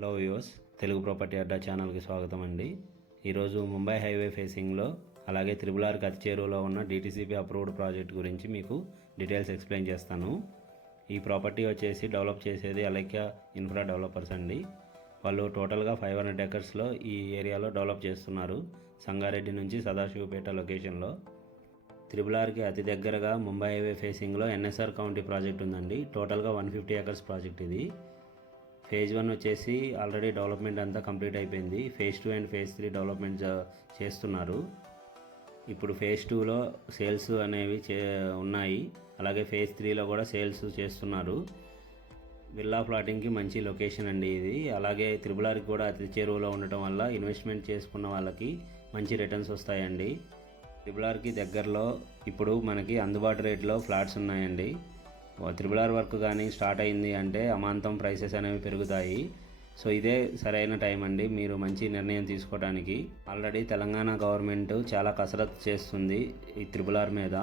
Hello viewers, Telugu property అడ్డా ఛానల్కి స్వాగతం అండి. ఈరోజు ముంబై హైవే ఫేసింగ్లో అలాగే త్రిబుల్-ఆర్కి అతి చేరువలో ఉన్న డిటిసిపి అప్రూవ్డ్ ప్రాజెక్ట్ గురించి మీకు డీటెయిల్స్ ఎక్స్ప్లెయిన్ చేస్తాను. ఈ ప్రాపర్టీ వచ్చేసి డెవలప్ చేసేది అలైక్య ఇన్ఫ్రా డెవలపర్స్ అండి. వాళ్ళు టోటల్గా 500 ఎకర్స్లో ఈ ఏరియాలో డెవలప్ చేస్తున్నారు. సంగారెడ్డి నుంచి సదాశివపేట లొకేషన్లో. త్రిబుల్-ఆర్కి అతి దగ్గరగా ముంబై హైవే ఫేసింగ్లో ఎన్ఎస్ఆర్ కౌంటీ ప్రాజెక్ట్ ఉందండి. టోటల్గా 150 ఎకర్స్ ప్రాజెక్ట్ ఇది. ఫేజ్ 1 వచ్చేసి ఆల్రెడీ డెవలప్మెంట్ అంతా కంప్లీట్ అయిపోయింది. ఫేజ్ 2 అండ్ ఫేజ్ 3 డెవలప్మెంట్ చేస్తున్నారు. ఇప్పుడు ఫేజ్ 2లో సేల్స్ అనేవి ఉన్నాయి. అలాగే ఫేజ్ 3లో కూడా సేల్స్ చేస్తున్నారు. విల్లా ప్లాటింగ్కి మంచి లొకేషన్ అండి ఇది. అలాగే త్రిబుల్-ఆర్కి కూడా అతి చేరువలో ఉండటం వల్ల ఇన్వెస్ట్మెంట్ చేసుకున్న వాళ్ళకి మంచి రిటర్న్స్ వస్తాయండి. త్రిబుల్-ఆర్కి దగ్గరలో ఇప్పుడు మనకి అందుబాటు రేట్లో ఫ్లాట్స్ ఉన్నాయండి. త్రిబుల్-ఆర్ వర్క్ కానీ స్టార్ట్ అయింది అంటే అమాంతం ప్రైసెస్ అనేవి పెరుగుతాయి. సో ఇదే సరైన టైం అండి మీరు మంచి నిర్ణయం తీసుకోవడానికి. ఆల్రెడీ తెలంగాణ గవర్నమెంట్ చాలా కసరత్తు చేస్తుంది ఈ త్రిబుల్-ఆర్ మీద.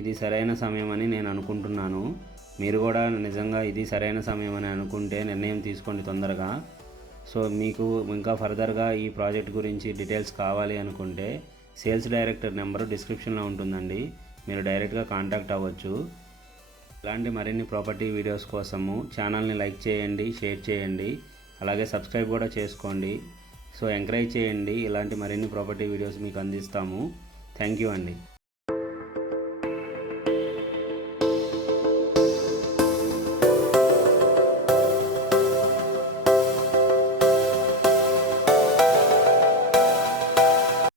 ఇది సరైన సమయం అని నేను అనుకుంటున్నాను. మీరు కూడా నిజంగా ఇది సరైన సమయం అని అనుకుంటే నిర్ణయం తీసుకోండి తొందరగా. సో మీకు ఇంకా ఫర్దర్గా ఈ ప్రాజెక్ట్ గురించి డీటెయిల్స్ కావాలి అనుకుంటే సేల్స్ డైరెక్టర్ నెంబరు డిస్క్రిప్షన్లో ఉంటుందండి. మీరు డైరెక్ట్గా కాంటాక్ట్ అవ్వచ్చు. ఇలాంటి మరిన్ని ప్రాపర్టీ వీడియోస్ కోసము ఛానల్ని లైక్ చేయండి, షేర్ చేయండి, అలాగే సబ్స్క్రైబ్ కూడా చేసుకోండి. సో ఎంకరేజ్ చేయండి. ఇలాంటి మరిన్ని ప్రాపర్టీ వీడియోస్ మీకు అందిస్తాము. థ్యాంక్ యూ అండి.